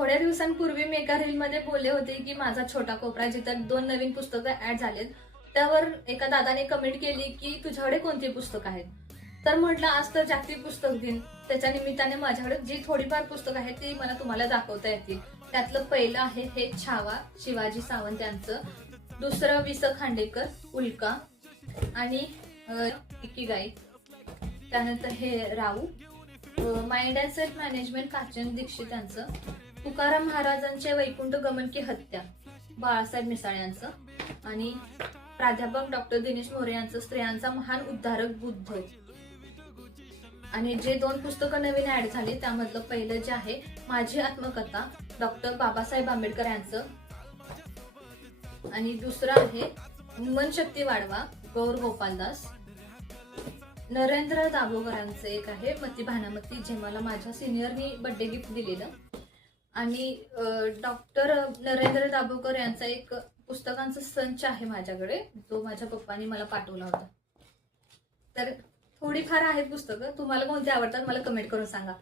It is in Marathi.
थोड्या दिवसांपूर्वी मी एका रील मध्ये बोलले होते की माझा छोटा कोपरा, जिथं 2 नवीन पुस्तकं ऍड झालेत. त्यावर एका दादाने कमेंट केली की तुझ्याकडे कोणती पुस्तकं आहेत. तर म्हटलं आज तर जागतिक पुस्तक दिन, त्याच्या निमित्ताने माझ्याकडे जी थोडीफार पुस्तकं आहेत ती मला तुम्हाला दाखवता येतील. त्यातलं पहिलं आहे हे छावा, शिवाजी सावंत यांचं. दुसरं वि. स. खांडेकर, उल्का आणि इकिगाई. त्यानंतर हे राऊ, माइंड अँड सेल्फ मॅनेजमेंट, काचन दीक्षित यांचं. तुकाराम महाराजांचे वैकुंठ गमन की हत्या, बाळासाहेब मिसाळ यांचं. आणि प्राध्यापक डॉक्टर दिनेश मोरे यांचं स्त्रियांचा महान उद्धारक बुद्ध. आणि जे 2 पुस्तकं नवीन ऍड झाली त्यामधलं पहिलं जे आहे माझी आत्मकथा, डॉक्टर बाबासाहेब आंबेडकर यांचं. आणि दुसरं आहे मन शक्ती वाढवा, गौर गोपालदास. नरेंद्र दाभोळकरांचं एक आहे मती भानामती, जे मला माझ्या सिनियरनी बर्थडे गिफ्ट दिलेलं. आणि डॉक्टर नरेंद्र दाभोळकर यांचा एक पुस्तकांचा संच आहे माझ्याकडे, जो माझ्या पप्पांनी मला पाठवला होता. तर थोडीफार आहेत पुस्तकं. तुम्हाला कोणती आवडतात मला कमेंट करून सांगा.